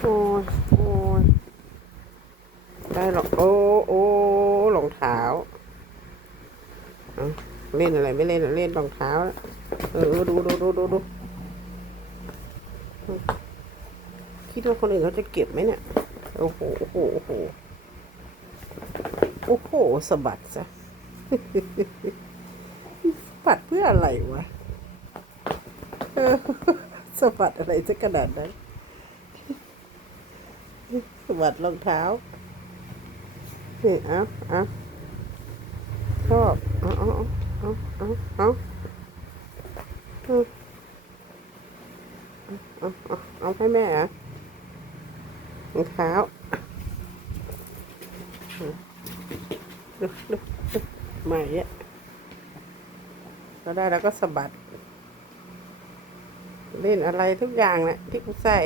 โอ้ยโอ้ยได้หรอกโอ้โอ้รองเท้าเล่นอะไรไม่เล่นเล่นรองเท้าเออดูดูดูดูดูคิดว่าคนอื่นเขาจะเก็บไหมเนี่ยโอ้โหโอ้โหโอ้โหโอ้โหสะบัดซะสะบัดเพื่ออะไรวะสะบัดอะไรจะขนาดนั้น สะบัดรองเท้านี่เอาเอาชอบเอาเอาเอาเอาเอาเอาเอาเอาเอาให้แม่รอะรองเท้าดูดูดูใหม่อะก็ได้แล้วก็สะบัด เล่นอะไรทุกอย่างแหละที่กูใส่